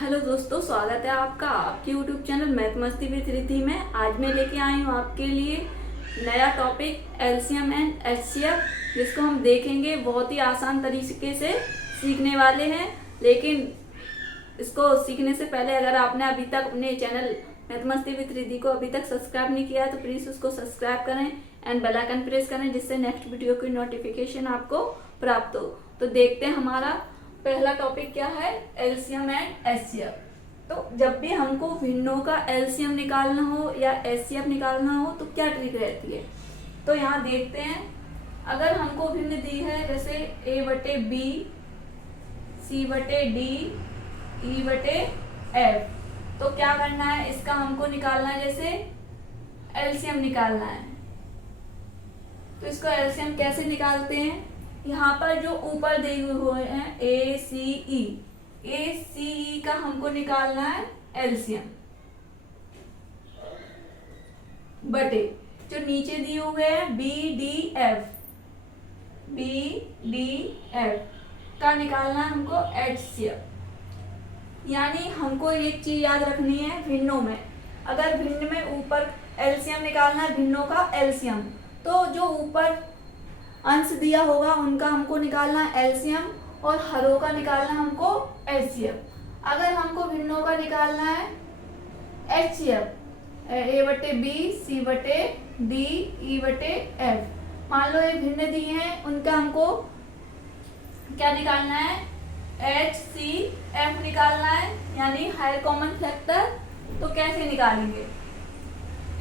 Hello दोस्तों, स्वागत है आपका आपके यूट्यूब चैनल मैथ मस्ती विद रिद्धि में। आज मैं लेके आई हूँ आपके लिए नया टॉपिक एलसीएम एंड एचसीएफ, जिसको हम देखेंगे। बहुत ही आसान तरीके से सीखने वाले हैं, लेकिन इसको सीखने से पहले अगर आपने अभी तक अपने चैनल मैथ मस्ती विद रिद्धि को अभी तक सब्सक्राइब नहीं किया है तो प्लीज़ उसको सब्सक्राइब करें एंड बेल आइकन प्रेस करें, जिससे नेक्स्ट वीडियो की नोटिफिकेशन आपको प्राप्त हो। तो देखते हैं हमारा पहला टॉपिक क्या है, एलसीएम एंड एचसीएफ। तो जब भी हमको भिन्नों का एलसीएम निकालना हो या एचसीएफ निकालना हो तो क्या ट्रिक रहती है, तो यहाँ देखते हैं। अगर हमको भिन्न दी है जैसे a बटे बी, c बटे डी, e बटे एफ, तो क्या करना है, इसका हमको निकालना है, जैसे एलसीएम निकालना है। तो इसको एलसीएम कैसे निकालते हैं, यहाँ पर जो ऊपर दिए हुए हैं ए सी ई का हमको निकालना है एलसीएम, बटे जो नीचे दिए हुए हैं बी डी एफ का निकालना है हमको एचसीएफ। यानी हमको एक चीज याद रखनी है, भिन्नों में अगर भिन्न में ऊपर एलसीएम निकालना है, भिन्नों का एलसीएम, तो जो ऊपर अंश दिया होगा उनका हमको निकालना है एलसीएम और हरों का निकालना हमको एचसीएफ। अगर हमको भिन्नों का निकालना है एचसीएफ, ए बटे बी, सी बटे डी, ई बटे एफ, मान लो ये भिन्न दिए हैं, उनका हमको क्या निकालना है, एच सी एफ निकालना है, यानी हायर कॉमन फैक्टर। तो कैसे निकालेंगे,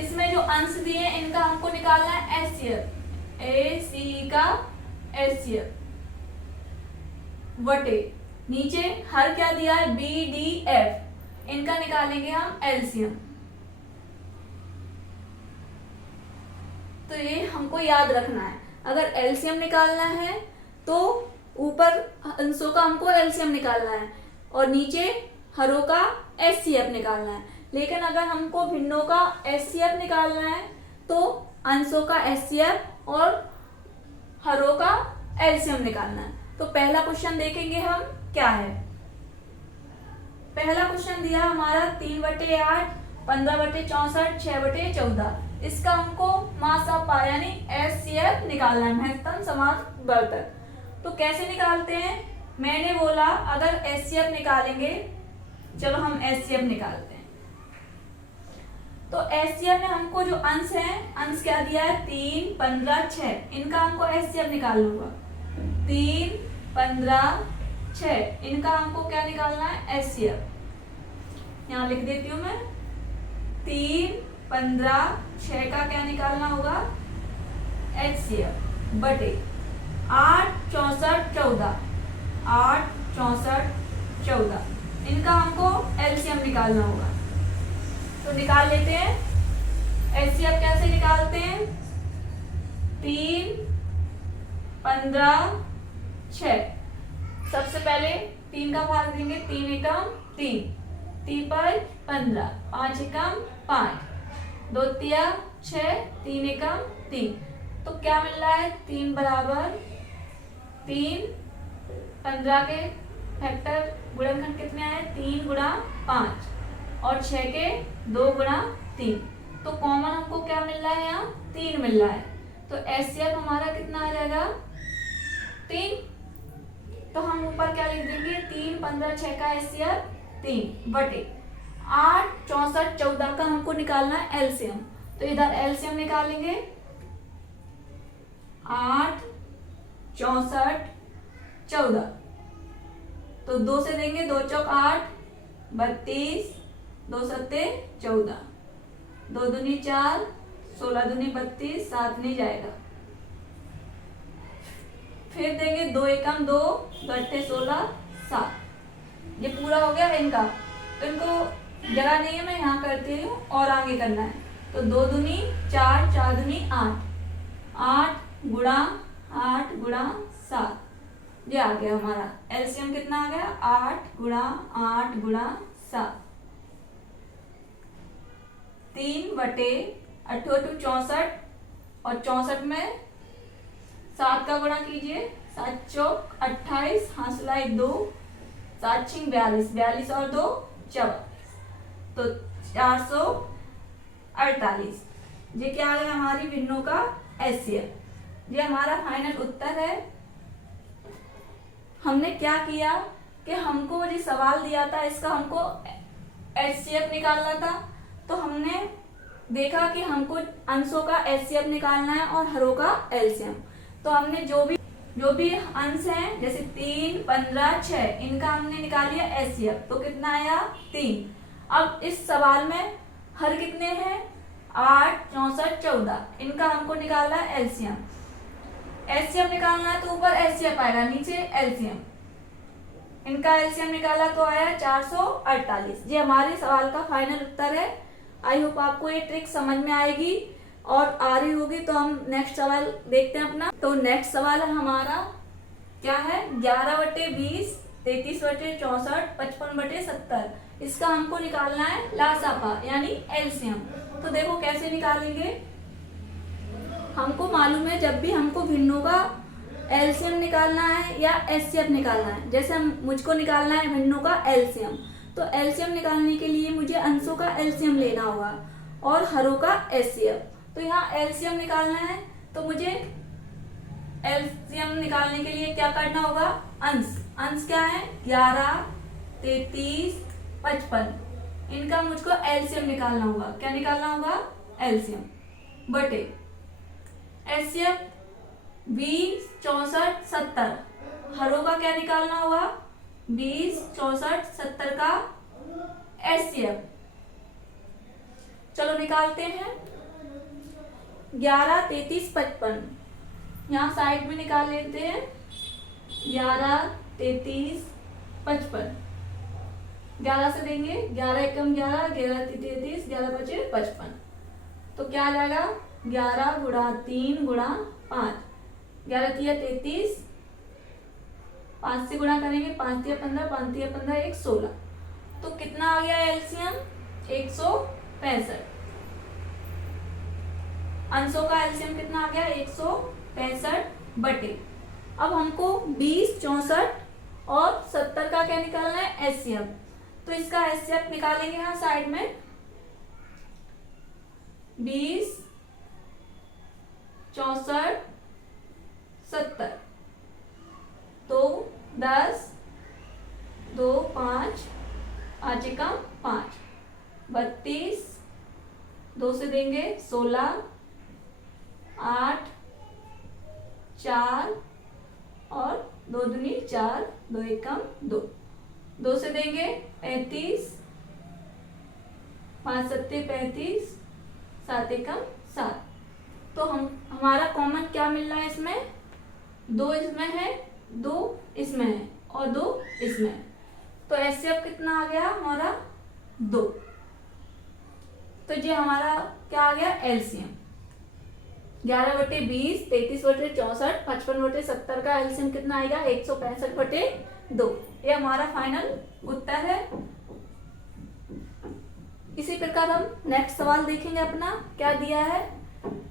इसमें जो अंश दिए हैं इनका हमको निकालना है एचसीएफ, ए सी का एचसीएफ, बटे नीचे हर क्या दिया है, बी डी एफ, इनका निकालेंगे हम एलसीएम। तो ये हमको याद रखना है, अगर एलसीएम निकालना है तो ऊपर अंशों का हमको एलसीएम निकालना है और नीचे हरों का एचसीएफ निकालना है। लेकिन अगर हमको भिन्नों का एचसीएफ निकालना है तो अंशों का एचसीएफ और हरों का एलसीएम निकालना है। तो पहला क्वेश्चन देखेंगे हम क्या है। पहला क्वेश्चन दिया हमारा 3/8, 15/64, 6/14। इसका हमको मास ऑफ पावर यानी एचसीएफ निकालना है, महत्तम समावर्तक। तो कैसे निकालते हैं, मैंने बोला अगर एचसीएफ निकालेंगे, चलो हम एचसीएफ निकालते हैं। तो एचसीएफ में हमको जो अंश है, अंश क्या दिया है, 3, 15, 6, इनका हमको एचसीएफ निकाल लूंगा। 3, 15, 6, इनका हमको क्या निकालना है, एचसीएफ। यहाँ लिख देती हूँ मैं, 3, 15, 6 का क्या निकालना होगा, एचसीएफ, बटे 8, 64, 14, 8, 64, 14, इनका हमको एलसीएम निकालना होगा। तो निकाल लेते हैं। एचसीएफ कैसे निकालते हैं, 3, 15, 6, सबसे पहले 3 का भाग देंगे, 3 एकम 3, 3 पर 15, 5 एकम 5, 2 तिया 6, 3 एकम 3। तो क्या मिल रहा है, 3 बराबर 3, 15 के फैक्टर गुणनखंड कितने आए, 3 गुणा 5 और 6 के 2 गुणा 3। तो कॉमन हमको क्या मिल रहा है, यहाँ 3 मिल रहा है। तो एचसीएफ हमारा कितना आ जाएगा, 3। तो हम ऊपर क्या लिख देंगे, 3, 15, 6 का एचसीएफ 3, बटे 8, 64, 14 का हमको निकालना है एलसीएम। तो इधर एलसीएम निकालेंगे, 8, 64, 14, तो 2 से देंगे, 2 चौक 8, 32, 2 सत्ते 14, 2 दूनी 4, 16 दूनी 32, 7 नहीं जाएगा। फिर देंगे 2 एकम 2, 2 अट्ठे 16, 7। ये पूरा हो गया इनका। तो इनको जगह नहीं है, मैं यहाँ करती हूँ और आगे करना है। तो 2 दूनी 4, 4 दूनी 8, 8 गुणा 8 गुणा 7, ये आ गया हमारा एलसीएम। कितना आ गया, 8 गुणा 8 गुणा 7, 3 बटे 8 64, और 64 में 7 का गुणा कीजिए, 7 चौक 28, हाथ सिलाई 2, 7 6 42, 42 और 2 44, तो 448। ये क्या आ गया हमारी भिन्नों का एचसीएफ। ये हमारा फाइनल उत्तर है। हमने क्या किया कि हमको जो सवाल दिया था इसका हमको एचसीएफ निकालना था, तो हमने देखा कि हमको अंशों का एचसीएफ निकालना है और हरों का एलसीएम। तो हमने जो भी अंश हैं जैसे 3 15 6 इनका हमने निकाल लिया एचसीएफ, तो कितना आया 3। अब इस सवाल में हर कितने हैं 8 64 14, इनका हमको निकालना है एलसीएम। एलसीएम निकालना है तो ऊपर एचसीएफ आएगा, नीचे एलसीएम। इनका एलसीएम निकाला तो आया 448। ये हमारे सवाल का फाइनल उत्तर है। आई होप आपको ये ट्रिक समझ में आएगी और आ रही होगी। तो हम नेक्स्ट सवाल देखते हैं अपना। तो नेक्स्ट सवाल है हमारा क्या है 11/20, 33/64, 55/70। इसका हमको निकालना है लासापा यानी एलसीएम। तो देखो कैसे निकालेंगे। हमको मालूम है जब भी हमको भिन्नों का एलसीएम निकालना है या एचसीएफ निकालना है, जैसे मुझको निकालना है भिन्नों का एलसीएम, तो एलसीएम निकालने के लिए मुझे अंशों का एलसीएम लेना होगा और हरों का एचसीएफ। तो यहाँ एलसीएम निकालना है तो मुझे एलसीएम निकालने के लिए क्या करना होगा, अंश क्या है 11 33 55, इनका मुझको एलसीएम निकालना होगा। क्या निकालना होगा एलसीएम बटे एचसीएफ 20 64 70, हरों का क्या निकालना होगा 20 64 70 का एचसीएफ। चलो निकालते हैं 11 33 55, यहाँ साइड में निकाल लेते हैं 11 33 55, 11 से देंगे 11 एकम 11, 11 33, 11 5 55, तो क्या आ जाएगा 11 गुणा 3 गुणा 5, 11 3 33, 5 से गुणा करेंगे 5 3 15, 5 3 15 1 16, तो कितना आ गया एलसीएम 165। अंशों का एलसीएम कितना आ गया 165 बटे। अब हमको 20 64 और 70 का क्या निकालना है एचसीएफ, तो इसका एचसीएफ निकालेंगे यहाँ साइड में 20 64 70, तो 10 2 5 5 एकम 5, 32, 2 से देंगे 16, 8 4 और 2 दूनी 4, 2 एकम 2, 2 से देंगे 35, 5 7 35, 7 एकम 7, तो हमारा कॉमन क्या मिल रहा है इसमें 2 इसमें है 2 इसमें है और 2 इसमें है, तो एचसीएफ कितना आ गया हमारा 2। तो ये हमारा क्या आ गया एलसीएम 11/20, 33/64, 55/70 का एलसीएम कितना आएगा 165/2। ये हमारा फाइनल उत्तर है। इसी प्रकार हम नेक्स्ट सवाल देखेंगे अपना क्या दिया है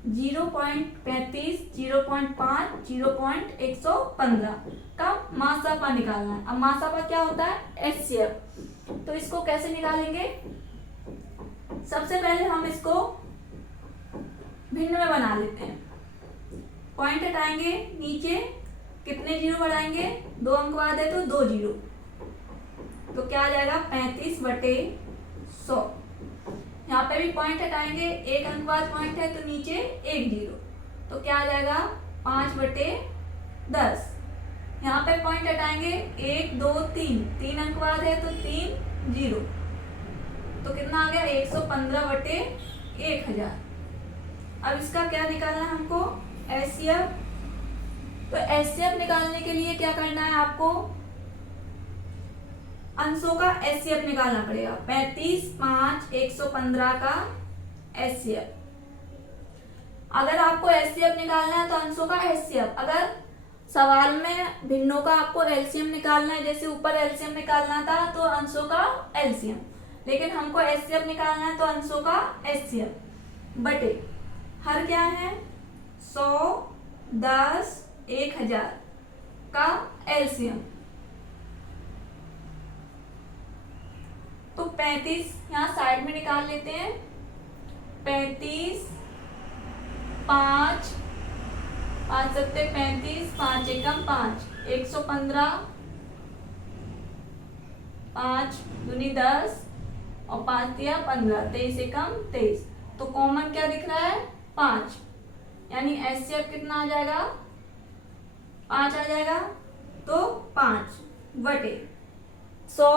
0.35, 0.5, 0.115 का मासापा निकालना है। अब मासापा क्या होता है एचसीएफ, तो इसको कैसे निकालेंगे। सबसे पहले हम इसको भिन्न में बना लेते हैं। पॉइंट हटाएंगे, नीचे कितने जीरो बढ़ाएंगे 2 अंक बाद है तो 2 जीरो, तो क्या आ जाएगा 35/100। यहाँ पे भी पॉइंट हटाएंगे, 1 अंक बाद पॉइंट है तो नीचे 1 जीरो, तो क्या आ जाएगा 5/10। यहाँ पे पॉइंट हटाएंगे 1 2 3 अंक बाद है तो 3 जीरो, तो कितना आ गया 115/1000। अब इसका क्या निकालना है हमको एचसीएफ, तो एचसीएफ निकालने के लिए क्या करना है आपको अंशों का एचसीएफ निकालना पड़ेगा। 35 5 115 का एचसीएफ। अगर आपको एचसीएफ निकालना है तो अंशों का एचसीएफ, अगर सवाल में भिन्नों का आपको एलसीएम निकालना है, जैसे ऊपर एलसीएम निकालना था तो अंशों का एलसीएम, लेकिन हमको एचसीएफ निकालना है तो अंशों का एचसीएफ बटे हर क्या है 100 10 1000 का एलसीएम। तो 35 यहाँ साइड में निकाल लेते हैं। 35, 5 5 सत्ते 35, 5 एकम 5, 115, 5 दूनी 10 और 5 दिया 15, 23 एकम 23। तो कॉमन क्या दिख रहा है? 5, यानी एचसीएफ कितना आ जाएगा? 5 आ जाएगा। तो 5 बटे 100,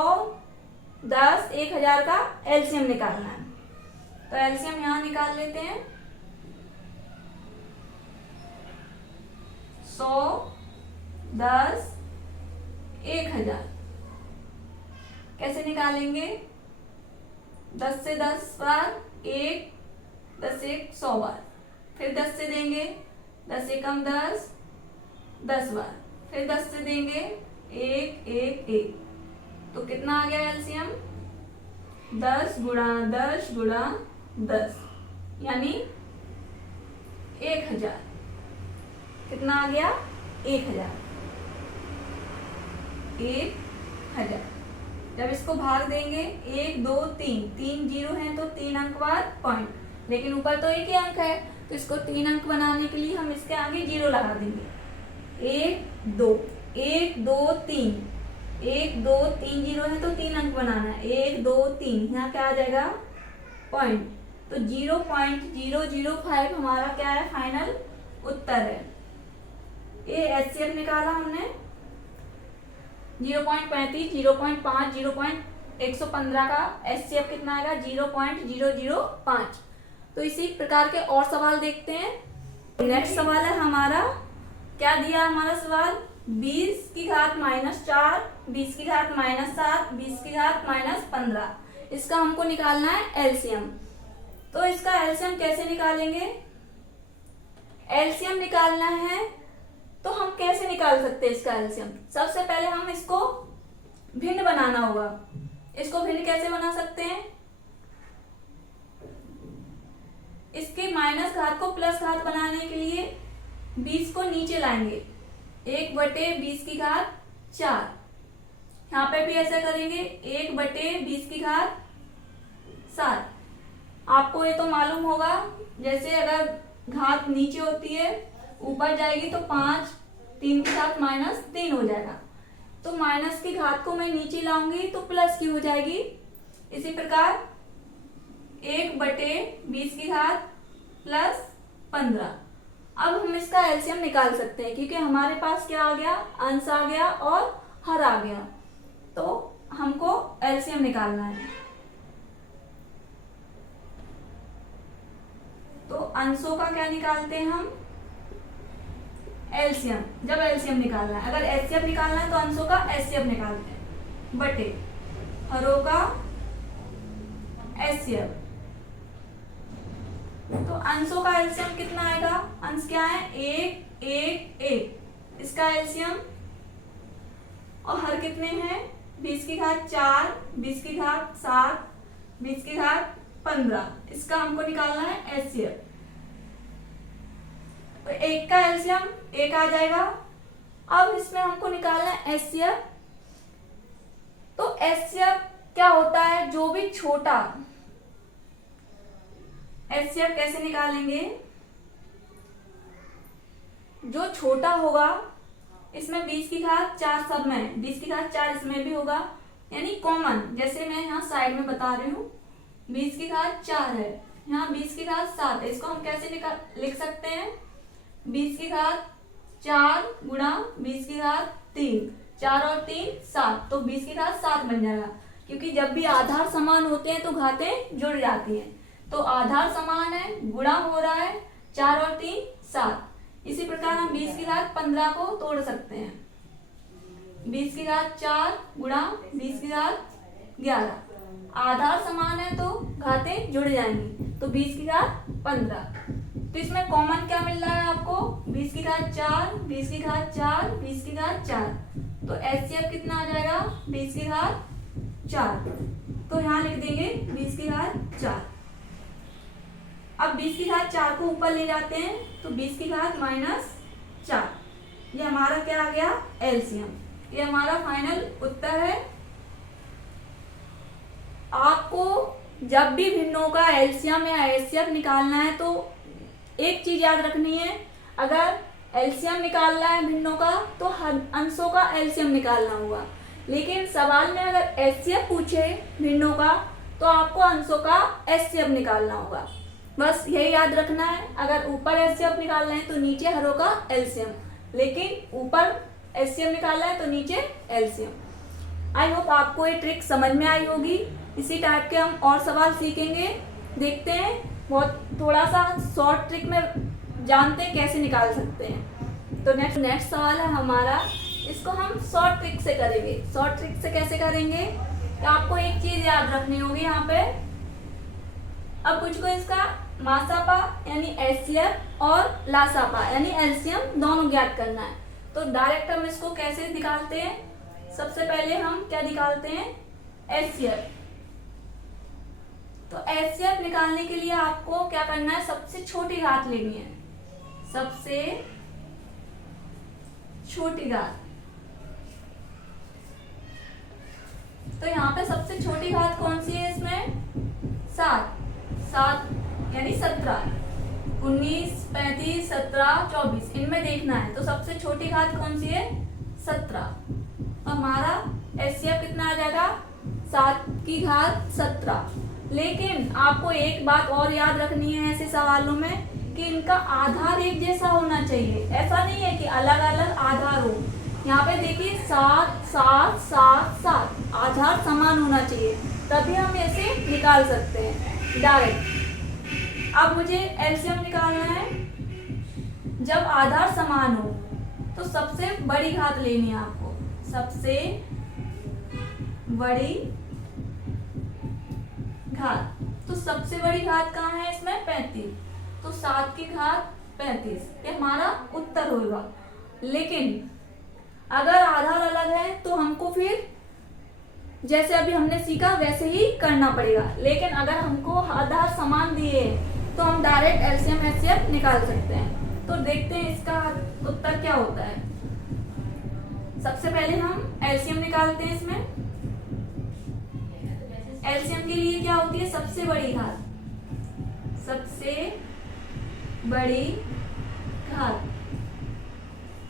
10, 1000 का एलसीएम निकालना है। तो एलसीएम यहां निकाल लेते हैं। 100, 10, 1000 कैसे निकालेंगे? 10 से 10 बार 1, 10 से 1 100 बार, फिर 10 से देंगे 10 एकम 10, 10 बार, फिर 10 से देंगे 1, 1, 1। तो कितना आ गया एलसीएम? 10 गुणा 10 गुणा 10 यानी 1000। कितना आ गया? 1000। 1000 जब इसको भाग देंगे 1, 2, 3 जीरो है तो 3 अंक बाद पॉइंट, लेकिन ऊपर तो एक ही अंक है तो इसको 3 अंक बनाने के लिए हम इसके आगे जीरो लगा देंगे। 1, 2, 1, 2, 3, 1, 2, 3 जीरो है तो 3 अंक बनाना है। 1, 2, 3 यहाँ क्या आ जाएगा? पॉइंट। तो 0.005 हमारा क्या है? फाइनल उत्तर है। ये एचसीएफ निकाला हमने 0.35, 0.5, 0.115 का एचसीएफ कितना आएगा? 0.005। तो इसी प्रकार के और सवाल देखते हैं। नेक्स्ट सवाल है हमारा, क्या दिया हमारा सवाल? 20 की घात -4, 20 की घात -7, 20 की घात -15। इसका हमको निकालना है एलसीएम। तो इसका एलसीएम कैसे निकालेंगे? एलसीएम निकालना है तो हम कैसे निकाल सकते हैं इसका एलसीएम? सबसे पहले हम इसको भिन्न बनाना होगा। इसको भिन्न कैसे बना सकते हैं? इसके माइनस घात को प्लस घात बनाने के लिए 20 को नीचे लाएंगे, 1/20 की घात 4। यहाँ पे भी ऐसा करेंगे, 1/20 की घात 7। आपको ये तो मालूम होगा, जैसे अगर घात नीचे होती है ऊपर जाएगी तो 5, 3 की घात -3 हो जाएगा। तो माइनस की घात को मैं नीचे लाऊंगी तो प्लस की हो जाएगी। इसी प्रकार 1/20 की घात +15। अब हम इसका एलसीएम निकाल सकते हैं क्योंकि हमारे पास क्या आ गया? अंश आ गया और हर आ गया। तो हमको एलसीएम निकालना है। तो अंशों का क्या निकालते हैं हम? एलसीएम। जब एलसीएम निकालना है, अगर एचसीएफ निकालना है तो अंशों का एचसीएफ निकालते हैं बटे हरों का एचसीएफ। तो अंशों का एलसीएम कितना आएगा? अंश क्या है? 1, 1, 1। इसका एलसीएम। और हर कितने हैं? 20 की घात 4, 20 की घात 7, 20 की घात 15। इसका हमको निकालना है एचसीएफ। तो 1 का एलसीएम 1 आ जाएगा। अब इसमें हमको निकालना है एचसीएफ। तो एचसीएफ क्या होता है? जो भी छोटा। एचसीएफ कैसे निकालेंगे? जो छोटा होगा, इसमें 20 की घात 4 सब में, 20 की घात 4 इसमें भी होगा, यानी कॉमन। जैसे मैं यहाँ साइड में बता रही हूँ, 20 की घात 4 है, यहाँ 20 की घात 7 है। इसको हम कैसे लिख सकते हैं? 20 की घात 4 गुणा 20 की घात 3, 4 और 3 7, तो 20 की घात 7 बन जाएगा। क्योंकि जब भी आधार समान होते हैं तो घातें जुड़ जाती हैं। तो आधार समान है, गुणा हो रहा है, 4 और 3 7। इसी प्रकार हम 20 की घात 15 को तोड़ सकते हैं। 20 की घात 4 गुणा 20 की घात 11। आधार समान है तो घातें जुड़ जाएंगी, तो 20 की घात 15। तो इसमें कॉमन क्या मिल रहा है आपको? 20 की घात 4, 20 की घात 4, 20 की घात 4। तो एचसीएफ कितना आ जाएगा? 20 की घात 4। तो यहाँ लिख देंगे 20 की घात 4। अब 20 की घात 4 को ऊपर ले जाते हैं तो 20 की घात -4। ये हमारा क्या आ गया? एलसीएम। ये हमारा फाइनल उत्तर है। जब भी भिन्नों का एलसीएम या एचसीएफ निकालना है तो एक चीज याद रखनी है, अगर एलसीएम निकालना है भिन्नों का तो अंशों का एलसीएम निकालना होगा। लेकिन सवाल में अगर एचसीएफ पूछे भिन्नों का तो आपको अंशों का एचसीएफ निकालना होगा। बस यही याद रखना है, अगर ऊपर एचसीएफ निकालना है तो नीचे हरों का एलसीएम, लेकिन ऊपर एचसीएफ निकालना है तो नीचे एलसीएम। आई होप आपको ये ट्रिक समझ में आई होगी। इसी टाइप के हम और सवाल सीखेंगे, देखते हैं, बहुत थोड़ा सा शॉर्ट ट्रिक में जानते हैं कैसे निकाल सकते हैं। तो नेक्स्ट सवाल है हमारा, इसको हम शॉर्ट ट्रिक से करेंगे। शॉर्ट ट्रिक से कैसे करेंगे, तो आपको एक चीज याद रखनी होगी यहाँ पे। अब मुझको इसका मासापा यानी एचसीएफ और लासापा यानी एलसीएम दोनों ज्ञात करना है। तो डायरेक्ट हम इसको कैसे निकालते हैं, सबसे पहले हम क्या निकालते हैं, एचसीएफ। तो एचसीएफ निकालने के लिए आपको क्या करना है, सबसे छोटी घात लेनी है, सबसे छोटी घात। तो यहाँ पे सबसे छोटी घात कौन सी है इसमें, 7 यानी 17, 19, 35, 17, 24 इनमें देखना है। तो सबसे छोटी घात कौन सी है, 17। हमारा एचसीएफ कितना आ जाएगा, 7 की घात 17। लेकिन आपको एक बात और याद रखनी है ऐसे सवालों में कि इनका आधार एक जैसा होना चाहिए। ऐसा नहीं है कि अलग अलग आधार हो। यहाँ पे देखिए 7, 7, 7, 7 आधार समान होना चाहिए, तभी हम ऐसे निकाल सकते हैं डायरेक्ट। अब मुझे एलसीएम निकालना है, जब आधार समान हो तो सबसे बड़ी घात लेनी है आपको, सबसे बड़ी घात। तो सबसे बड़ी घात कहाँ है इसमें, 35। तो 7 की घात 35 ये हमारा उत्तर होगा। लेकिन अगर आधार अलग है तो हमको फिर जैसे अभी हमने सीखा वैसे ही करना पड़ेगा। लेकिन अगर हमको आधार समान दिए तो हम डायरेक्ट एलसीएम एचसीएफ निकाल सकते हैं। तो देखते हैं इसका उत्तर क्या होता है। सबसे पहले हम एलसीएम निकालते हैं। इसमें एलसीएम के लिए क्या होती है, सबसे बड़ी घात, सबसे बड़ी घात।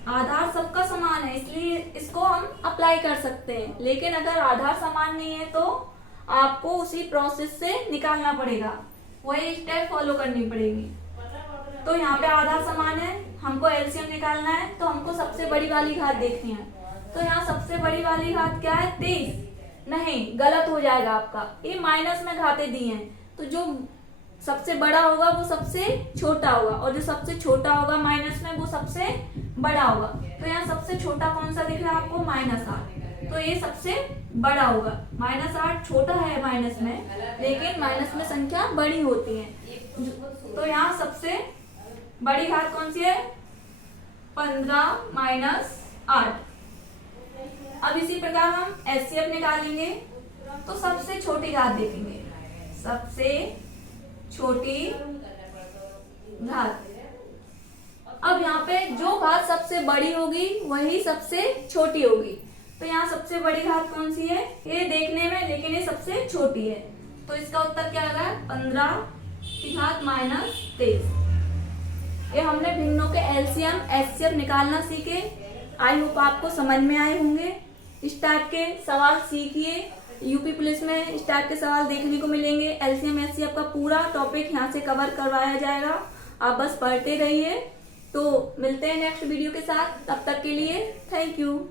आधार सबका समान है इसलिए इसको हम अप्लाई कर सकते हैं। लेकिन अगर आधार समान नहीं है तो आपको उसी प्रोसेस से निकालना पड़ेगा, वही स्टेप फॉलो करनी पड़ेगी। तो यहाँ पे आधार समान है, हमको एलसीएम निकालना है तो हमको सबसे बड़ी वाली घात देखनी है। तो यहाँ सबसे बड़ी वाली घात क्या है, 23। नहीं, गलत हो जाएगा आपका, ये माइनस में घातें दी हैं तो जो सबसे बड़ा होगा वो सबसे छोटा होगा और जो सबसे छोटा होगा माइनस में वो सबसे बड़ा होगा। तो यहाँ सबसे छोटा कौन सा दिख रहा है आपको, -8। तो ये सबसे बड़ा होगा। -8 छोटा है माइनस में, लेकिन माइनस में संख्या बड़ी होती है। तो यहाँ सबसे बड़ी घात कौन सी है, 15 - 8। अब इसी प्रकार हम एचसीएफ निकालेंगे तो सबसे छोटी घात देखेंगे, सबसे छोटी घात। अब यहाँ पे जो घात सबसे बड़ी होगी वही सबसे छोटी होगी। तो यहाँ सबसे बड़ी घात कौन सी है, ये देखने में, लेकिन ये सबसे छोटी है। तो इसका उत्तर क्या आ रहा है, 15 की घात -23। ये हमने भिन्नों के एलसीएम एचसीएफ निकालना सीखे। आई होप आपको समझ में आए होंगे। इस टाइप के सवाल सीखिए, यूपी पुलिस में इस टाइप के सवाल देखने को मिलेंगे। एलसीएम एचसीएफ का पूरा टॉपिक यहाँ से कवर करवाया जाएगा, आप बस पढ़ते रहिए। तो मिलते हैं नेक्स्ट वीडियो के साथ, तब तक के लिए थैंक यू।